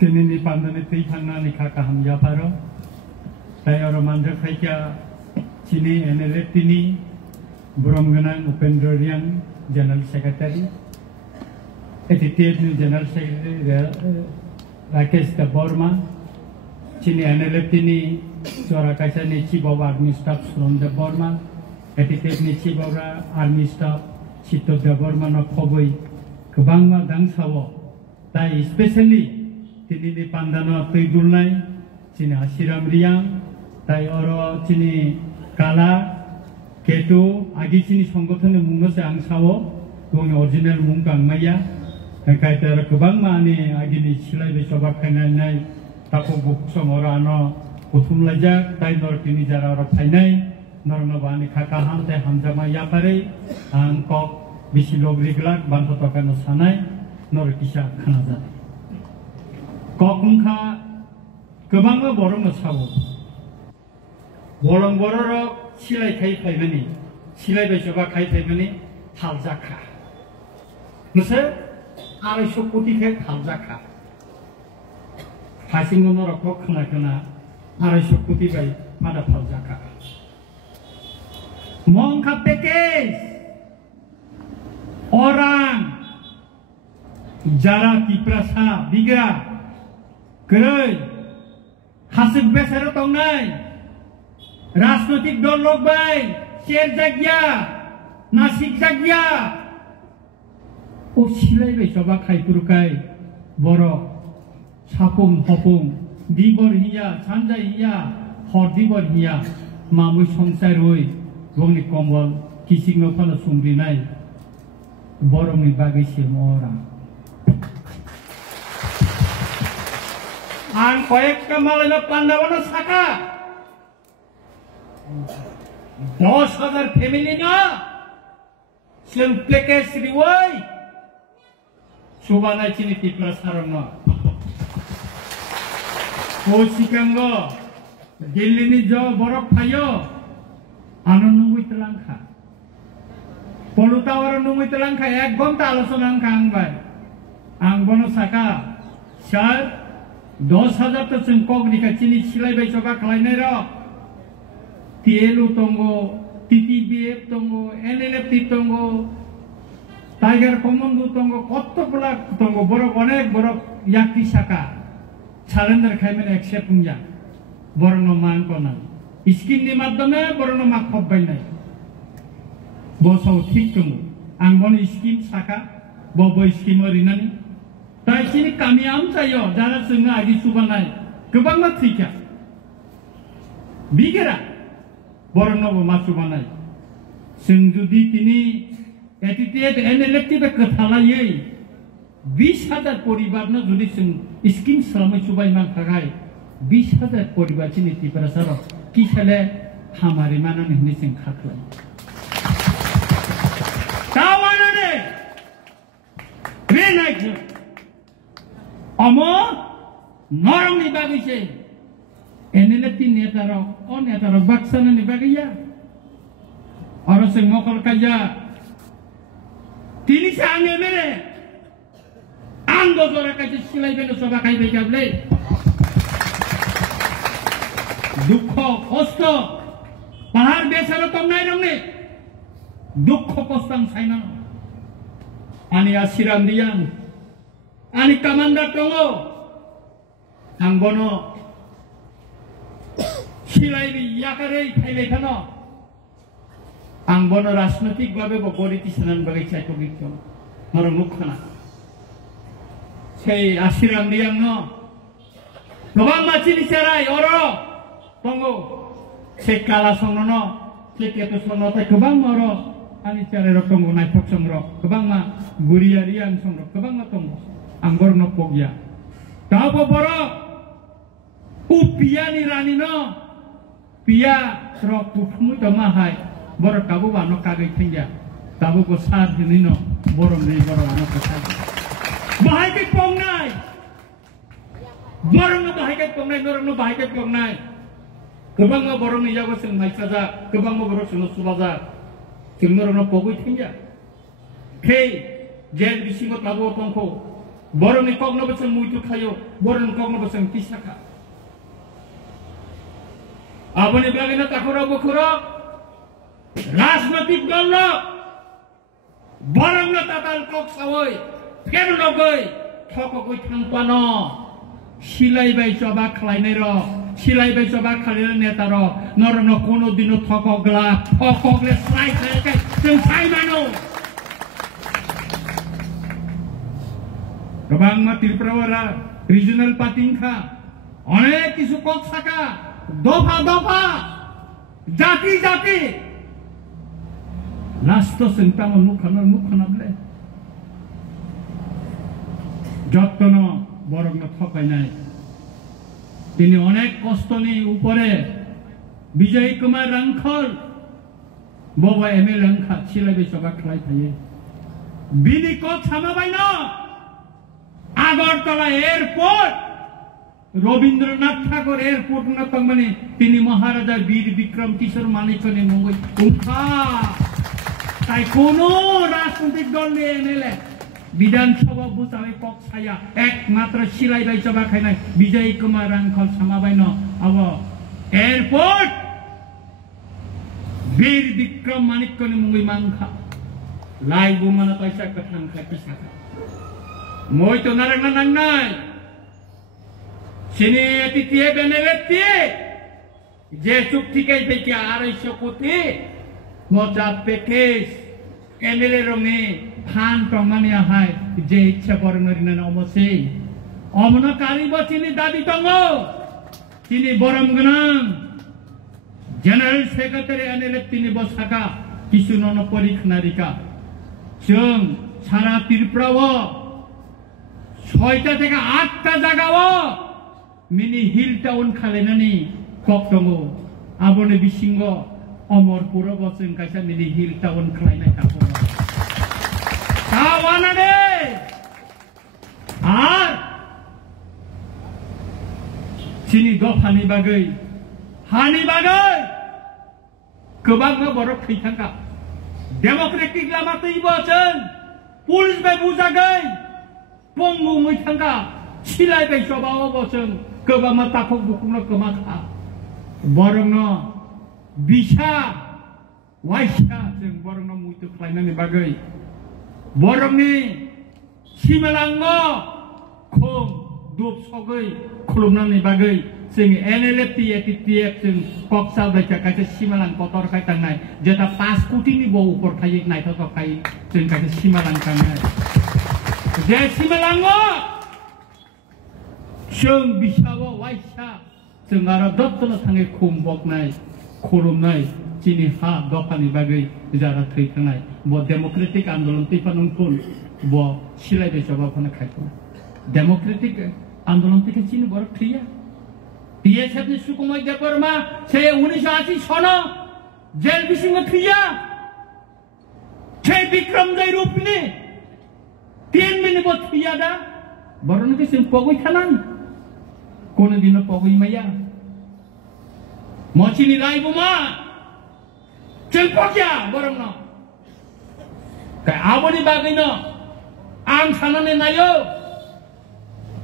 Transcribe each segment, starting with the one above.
Kini pandani tei thangna ni khaka ham yaparo. Tai oro mandra khaika chini NLF tini Bromganang Upendra Riang General Secretary. Attitude ni General Secretary Rakesh Burma. Chini NLF tini Chora kaisa ni Chief of Army Staff from the Burma. Attitude ni Chief of Army Staff Chito the Burma no Khoboi. Kebangma dangsawo. Tai especially tini di pandano tei dulnai chini Asiram Riang. Tai oro chini Kala Ketu agi chini songgothon ni mungno se angsawo. Tong original mungkang maya. Kai tera kebangma ni agi ni silai be soba khainai nai. Tapo bukso ora ano uthum lajak tai nor tini jara ora phainai. Nor no bani khaka ham te hamjama yapare ang kok bisi logri glak banto tokano sanai nor kisa khana ja. Kok ungkha kebangma borong no sawo. Borong bororo silai khai phaimani silai be soba khai phaimani thaljaka. Nuse 200 কোটি khai thaljaka. Hasingo no rok khana khana 200 কোটি bai pada thaljaka. Mongkap tekes orang jara kiprasa bigra keroi hasib besar tongnai rasnotik dolog bai sher jagya nasik jagya o silai bai soba khai purukai boro sapum hopum dibor hiya sanjai hiya hor dibor hiya mamu songsar hoi Gongni kombol kising no pala sumri nai borong ni bagai semua ang koyek kamalala pandawana saka 10,000 family na silang plekes riwai subana chini tipra sarang na ko sikanggo gilini jo borok payo Ano nunggu telangka, polutawar nunggu telangka, ek gonta alosonan kangbai, ang bono saka, shar, 10,000 to sengkok di kacini silai bai coba kalai nero, tielu tonggo, TTBF tonggo, NLF tonggo, Tiger Commando tonggo, kotto pula tonggo borok onek borok yakti saka, calendar kaimen accept punya, borok no mangkonan. Iskin di madame borono makhop bainai bosau thik tung angbono iskim saka bobo iskim orinani tai sini kami am chayo jara sunga agi subanai kebang ma thika bigera borono bo masubanai sing judi tini attitude NLF be kathalai 20,000 পরিবার না যদি scheme সামে সুবাই মান থাকায় 20,000 পরিবার চিনি ত্রিপুরা সর কি খেলে হামারি মানা নিহনি সিং খাতলাই তাওয়ানে রে নাই অমো নরমি বাগিছে এনেলে তিন নেতার ও নেতার বাক্সানা নি বাগিয়া আর সিং মকল কাজা তিনি সামনে মেরে আঙ্গো জোরা কাজে সিলাই বেনো সবা খাইবে গাবলে দুঃখ কষ্ট পাহাড় বেসারো তমনাই রংনে দুঃখ কষ্টং সাইনা আনি আসিরাম দিয়াং আনি কমান্ডার টঙ্গো আঙ্গনো সিলাইবি ইয়াকারেই খাইলে খানো আঙ্গনো রাজনৈতিক ভাবে বগরিতি সানান বাগাই চাইতো গিত নর মুখনা সেই আসিরাম দিয়াং ন গোবাং মাছিনি চারাই or Tunggu, sekala songono, seketu songono teh kebang moro, ani cari rok tunggu naik pok songrok, kebang ma guriarian songrok, kebang ma tunggu, anggor no pogya, kau poporo, upia ni rani no, pia rok pukmu tomahai, borok kabu wano kagai tingja, kabu ko sar ini no, borong ni borong wano kesal, bahai ke pongnai, borong no bahai ke pongnai, borong no bahai ke pongnai. Kebang ma borong ni jago sing mai saja, kebang ma borong sing subaja, sing norong no pogoi tingja. Kei, jel bisingot lagu tongko, borong ni kok no beseng muitu kayo borong kok no beseng kisaka aboni bagina takura bukura राजनीतिक दल बरंग ताताल कक सावै फेर नगै थककै थांपानो सिलाइबाय चबा खलायनाय र सिलाइबाय चबा खलायनाय नेता र नरनो कोनो दिनो थकगला थकगले स्लाइ खायकै जों साइमानो गोबां मा त्रिपुरा रिजनल पार्टीखा अनेक किसु कक साका दफा दफा जाति जाति Lasto sentama mukhana ble. Jottono borok na thokai nai. Tini onek kostoni upore Bijay Kumar Rangkhal Boba ML Rangkha chilai be chobak khlai thaye. Bini kok samabai na. Agartala airport Rabindranath Tagore airport na tangmani tini Maharaja Veer Vikram Kishore Manikane mongoi ukha তাই কোনো রাজনৈতিক দল নিয়ে এনে বিধানসভা বুঝাবে cock ছায়া একমাত্র সিলাই বাই চবা খাই নাই বিজয় কুমার রাংখল সামাবাই ন আব এয়ারপোর্ট বীর বিক্রম মানিক্যনি মুঙ্গই মাংখা লাই বুমানা পয়সা কথাং খাই পিসাকা মই তো নারাং নাং নাই সিনি এটিটিয়ে বেনেলেতি যে চুক্তি কাই থেকে 250 কোটি Moja pekes MLA ronge phan promane ahai je ichha boronarina omose omona karibo chini dabi tongo chini boromganam general secretary MLA tini bosaka kisunono porikhnarika chung sara tirprawo 6টা থেকে 8টা জায়গাও মিনি হিল টাউন খালেনানি কক tongo abone bisingo Omor pura boseng kaisa mini hill town khlainai ta pura kawana de ar chini dofani bagai hani bagai kebang borok thaithanga democratic lama tei bosen police bai bujagai pongu moi thanga silai bai sobao bosen kebang ma takok bukungna kema kha borong no Bisa waisha जों borong muitu khlainani bagai borong ni simalango khom dup sogai khulumnani bagai जों NLFT ATTF जों koksa baca kaca simalang kotor kai tangnai jeta 5 koটি ni bo upor khai nai to kai जों kaca simalang tangnai je simalango जों bisawo waisha जों ara dottona thangai khum boknai Kolomnai chini ha dopani bagai jara thaitanai bo democratic andolon tipanung pun bo silai be jawab khana khaito democratic andolon থেকে chini bor thriya TSF ni sukumai deporma se 1980 sono jel bisingo thriya che Vikram jai rupni 3 minute bo thriya da boron ke sim pogoi thanan kono dino pogoi maya Mochini rai buma celpokya borong no kai aboni bagai no ang sanane nayo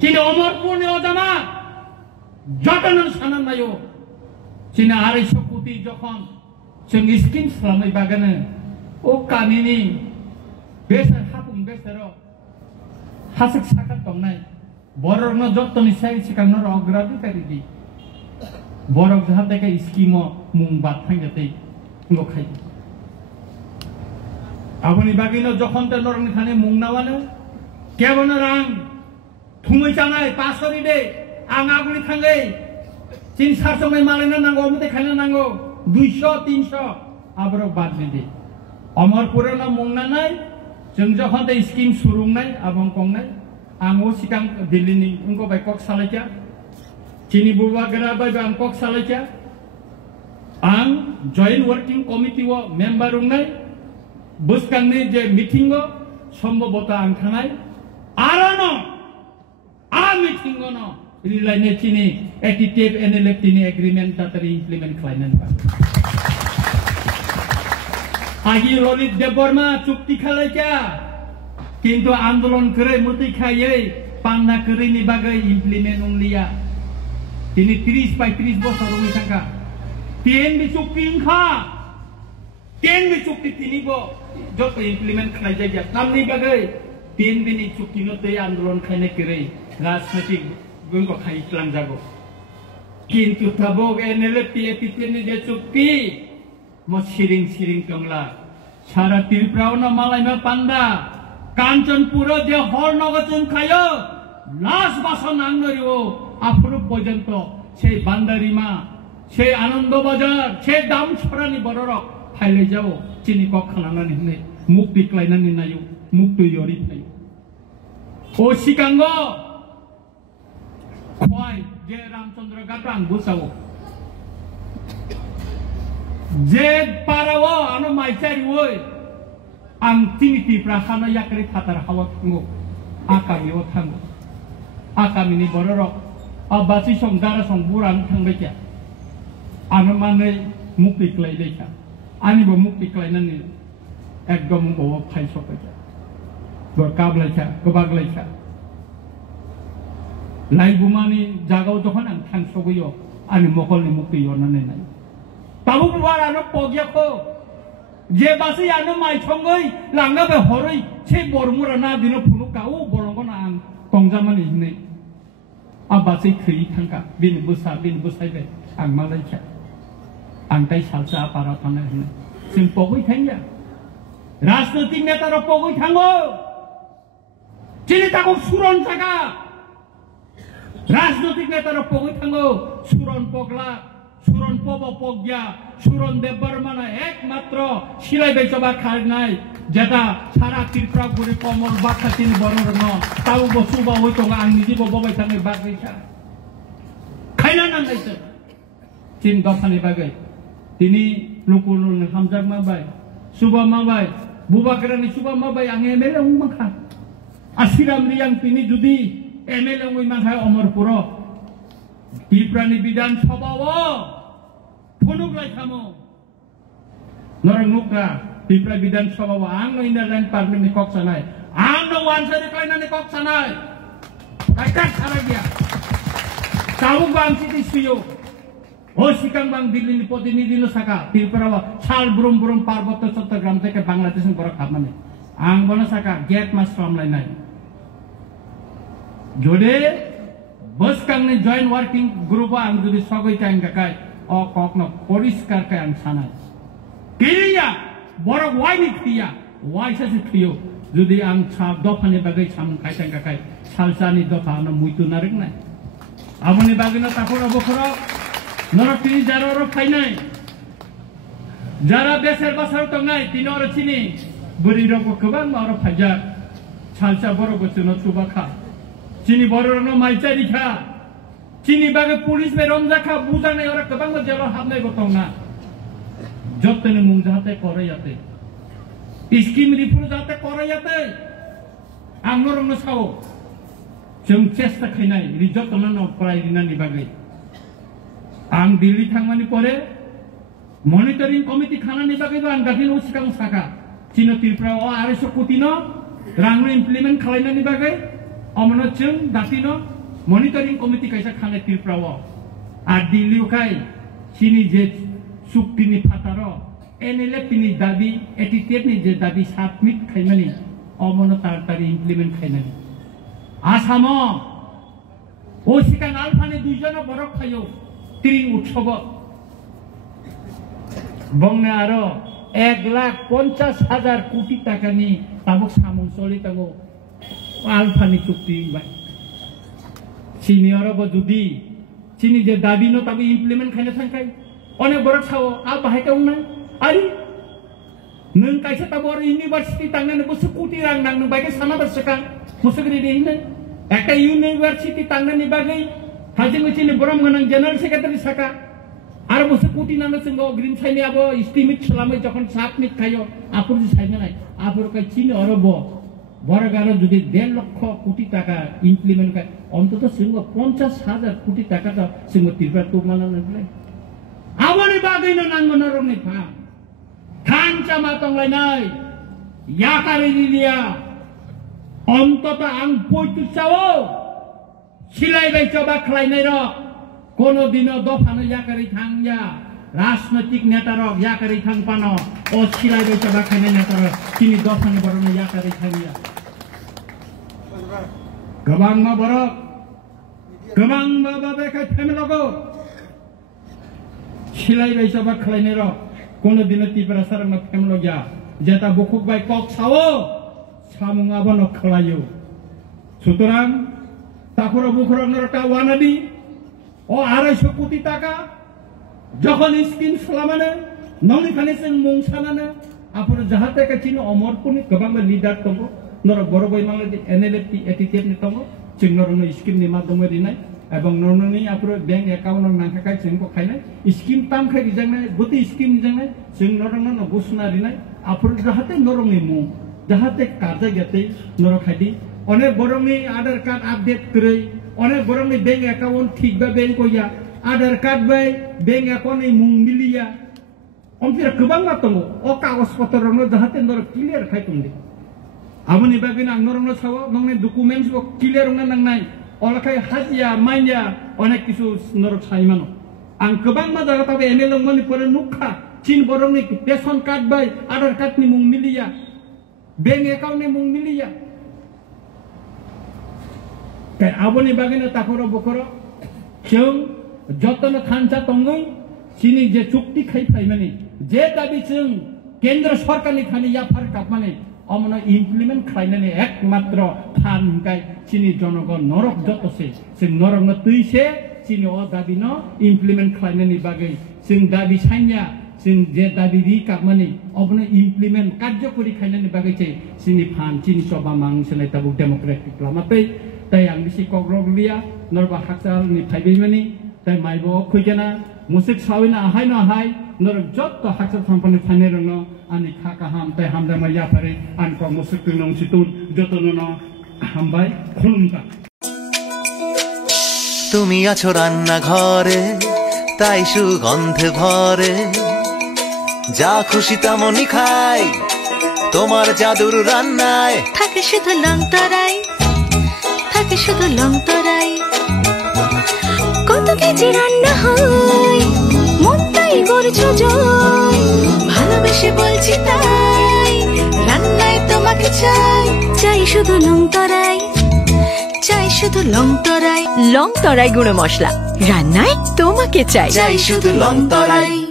chini omorpur ni odama jotonon sanan nayo chini 250 কোটি যখন जों scheme खालामनाय बागानो ओ कामिनि बेसार हापुं बेसारो हासक साका दंनाय बरनो जत्तनि साइ सिकांनो अग्राधिकारी दि Borok jahatnya ke iskimo mumbat hangjatei ngokai. Aboni bagino jokon te norang khane mungnawano kebon rang thumai chanai pasori de angaguli thangai chin sarsongai malena nango omte khana nango 200 300 abrok bad didi amar purana mungnanai जों जखन te scheme surungnai abong kongnai ango sikang dilini ungko bai kok salaja Chini buwa gara bai Bangkok salaja ang joint working committee wo member ungnai buskang ni je meeting go sombobota ang thanai arano a meeting go no rilai ne chini ATTF NLF tini agreement tatari implement klainan pa agi Rolit Deborma chukti khalaja কিন্তু আন্দোলন করে মতি খাইয়ে পান্না করে নি বাগাই implement উনলিয়া তিনি 30-35 বছর উনি থাকা টিএনবি চুক্তি খা টিএনবি চুক্তি তিনি যত ইমপ্লিমেন্ট খাই যায় নামনি বাগাই টিএনবি নি চুক্তি নতে আন্দোলন খাইনে করে রাজনৈতিক গুণ খাই প্লান যাবো কিন্তু তাবো এনএলএ পিএপিনি যে চুক্তি মো সিরিং টংলা সারা ত্রিপুরাও না মালাইমা পান্ডা কাঞ্চনপুর যে হর নগচন খায় লাশ বাসন আঙ্গরিও আফরু পর্যন্ত সেই বান্দারিমা সেই আনন্দবাজার সেই দাম ছড়ানি বড়রক ফাইলে যাও চিনি কখানানি হলে মুখ পিকলাইনানি নাইও মুখ তৈরি ফাই ও সিকাঙ্গ খোয়াই যে রামচন্দ্র গাটা আং বুঝাও যে পারাও আনো মাইচারি ওই আং চিনি ত্রিপুরা খানা ইয়াকরি থাতার হাওয়া থাঙ্গো আকামিও থাঙ্গো আকামিনি বড়রক বাসি সং দারা সং বুরান थांबाय क्या आनो माने मुख पिकलाय दैखा आनिबो मुख पिकलायनानै एकदम बाव फायसबाय क्या गरकाबलायखा गोबागलायखा लाइबुमानि जागाव जखन आं थांसबोयो आनि मखलनि मुख पियनानै नाय बाबु बुवार आनो पगियाखौ जे बासि आनो माइसंगै लांगाबे हरै से बरमुरा ना दिनो फुनुकाउ बरंगना आं तंजामानि हिनै आबासै खै थांका बिन बुसायबाय आं मालायखा आं ताइ सालसा पारा थांनो होनो जों पगै थांया राजनैतिक नेतारा पगै थाङो चिनिताखौ सुरन जागा राजनैतिक नेतारा पगै थाङो सुरन पगला सुरन पब पग्या सुरन देव बर्माना एकमात्र सिलाइबाय सभा खारनाय जेटा सारा त्रिपुरा गुरि कमल बाखासिन बरन ताउ बसुबा हयतो आं निजिबो बबाय थाङै बागैसा खायना नांगायसो चिन दफानि बागै तिनि लुकुलुनि हामजाक माबाय सुबा माबाय बुबाकरानि सुबा माबाय आं एमएलए उमाखा आसिराम रियां तिनि जुदि एमएलए उमाखाय अमरपुर त्रिपुरानि विधान सभाव फुनुगलाय खामो नरं नुक्रा त्रिपुरा विधान सभाव आं इन्डारलाइन पार्लिमेन्टनि कक सानाय आं वानसारि खायनानि कक सानाय कायका सारा गया ताबुक बांसिति सुयो ओ सिकां बां दिल्लीनि प्रतिनिधि न साका त्रिपुरा साल ब्रुम ब्रुम पार्वत्य चट्टग्राम থেকে বাংলাদেশनि बरक खामाने आं बन साका गेट मा सामलायनाय जोदे बस कांनि जॉइंट वर्किंग ग्रुप आं जुदि सगै कां काय अ ककन परिष्कार काय आं सानाय किरिया बरक वाइनि खिया वाइसासि खियो जुदि आं सा दफानि बागै साम कायसां काय सालसानि दफा न मुइतु नारकनाय आबनि बागैना ताफोरा बखरा नरक तिनि जारा फाइनाय जारा बेसेर बासार तंनाय तिनि अर चिनि बुरि रग गोबां अर फाइजा सालसा बर बचन सुबाखा चिनि बरनो माइचारिखा चिनि बागे पुलिस बे रमजाखा बुजानाय अर गोबां जेल हाबनाय गतंना जतने मुं जाते करयाते स्किम रिफुर जाते करयाते आं नरनो साव जों चेष्टा खायनाय रिजतना न प्रायरिनानि बागै आं दिल्ली थांनानै परे मनिटरिंग कमिटी खानानि बागैबो आं गाखिनो सिगां साखा चिनो त्रिपुरा 250 कोटी न रां इमप्लिमेन्ट खालायनानि बागै अमनो जों दातिनो मनिटरिंग कमिटी कायसा खानाय त्रिपुरा आ दिल्ली खाय चिनि जे सुक्तिनि फातारो एनएलएफनि दाबी एटिटेडनि जे दाबी साबमिट खायनानि अमनो तारतारि इमप्लिमेन्ट खायनानि आसामो ओ सिगां आलफानि दुइजन बरक खायो त्रिं उत्सव बंने आरो 1,50,000 कोटी टाकानि ताबुक सामुं सलितांगो आलफानि चुक्ति बाय सिनियर जुदि चिनि जे दाबी न ताबु इमप्लिमेन्ट खायनो थांखाय अनेक बरक सावो आ बाहायकाव नाय आरि नों कायसा ताबु इउनिभार्सिटी तांनानै बसु कोटी रां नांनो बायके साना बसका मुसुगरि देहिनै एका इउनिभार्सिटी तांनानै बागै हाजिंगो चिनि बरम गनां जनरल सेक्रेटारि साका आरो बसु कोटी नांनो जोंगो ग्रीन साइनि आबो एस्टिमेट खालामै जखन साबमिट खायो आपुर जे साइनाय आपुर काय चिनि अरब बरगारो जुदि 1.5 लाख कोटी टाका इमप्लिमेन्ट खाय अन्तत जोंगो 50,000 कोटी टाका त जोंगो त्रिपुरा तुमानानै आबनि बागैनो नांगो नरमनि फा खानचा मा तंलायनाय याकारि लिलिया অন্তত আং পয়তু চাও সিলাই বাই চবা খাইনাই রক কোনদিনও দফানো ইয়াকারি থাংয়া রাজনৈতিক নেতারক ইয়াকারি থাং পানো ও সিলাই বাই চবা খাইনাই নেতারক তিনি দফানো বরং ইয়াকারি থাংয়া গবাং মা বরক গবাং মা বাবাকে ফেমলগো সিলাই বাই চবা খাইনাই রক কোনদিনও ত্রিপুরা সারং ফেমলগিয়া যেটা বুকুক বাই কক ছাও সামুং আবন খালাইও সুতরাং তারপর বুখরং নরটা ওয়ানাদি ও 250 কোটি টাকা যখন স্কিম সালামানে নংখানে जों मुं सानानो आफोर जाहाते काचिनो अमरपुरनि गोबां लिडार दङ नर बरबाय मांगले एनएलएफटी एटिटेट नि दङ जों नरनो स्किम नि माध्यमै दिनाय এবং नरनि आफोर बैंक एकाउन्ट नांखाखाय जों को खायनाय स्किम तामखाय दिजांनाय गति स्किम दिजांनाय जों नरनो बुसना दिनाय आफोर जाहाते नरनि मुं जाहाते कार्य गते नर खायदि अनेक बरंनि आधार कार्ड आपडेट करै अनेक बरंनि बैंक एकाउन्ट ठीक बा bank Koya Aadhaar card by bank account नि मुं मिलिया ओमफ्राय गोबां दङ अ कागज पत्रनो जाहाते नर क्लियर खायतुंदि आमनि बागैनो आं नरनो सावो नंनि डकुमेन्टस को क्लियर होना नांनाय अलखाय हाजिया माइया अनेक किसु नर साइमानो आं गोबां मा जागा ताबे एमएलए मनि परे नुखा चिन बरंनि रेशन कार्ड बाय आधार कार्ड नि मुं मिलिया बैंक एकाउन्ट नि मुं मिलिया काय आबनि बागैनो ताखरो बखरो जों जतन खानसा तंगै चिनि जे चुक्ति खायफाय माने जे दाबि जों केंद्र सरकारनि खानि याफार काप माने अमनो इमप्लिमेंट खायनानै एकमात्र फान गाय चिनि जनगण नरक जतसे जों नरकनो तैसे चिनि अ दाबिनो इमप्लिमेंट खायनानै बागै जों दाबि साइया जों जे दाबि रि काप माने अबनो इमप्लिमेंट कार्यकरि खायनानै बागै चिनि फान चिनि सभा मांसनाय ताबु डेमोक्रेटिक लामातै ताई आं बिसि कग्रगलिया नरबा हाकसालनि फाइबैमानि ताई माइबो खैगेना मुसिक साविना आहाय न आहाय नर जत हाकसाल थांफानि फाने रंग आनि खाका हाम ताई हामदामा याफारे आन को मुसिक नंग सितुन जतनो हामबाय खुलुमका তুমি আছো রান্না ঘরে তাই সুগন্ধে ভরে যা খুশি তেমনই খাই তোমার জাদুর রান্নায় থাকে শুধু লংতরাই থাকে শুধু লংতরাই কত কেজি রান্না হয় মনটাই করছো জয় ভালোবেসে বলছি তাই রান্নায় তোমাকে চাই চাই শুধু লংতরাই চাই শুধু লংতরাই লংতরাই গুঁড়ো মশলা রান্নায় তোমাকে চাই চাই শুধু লংতরাই।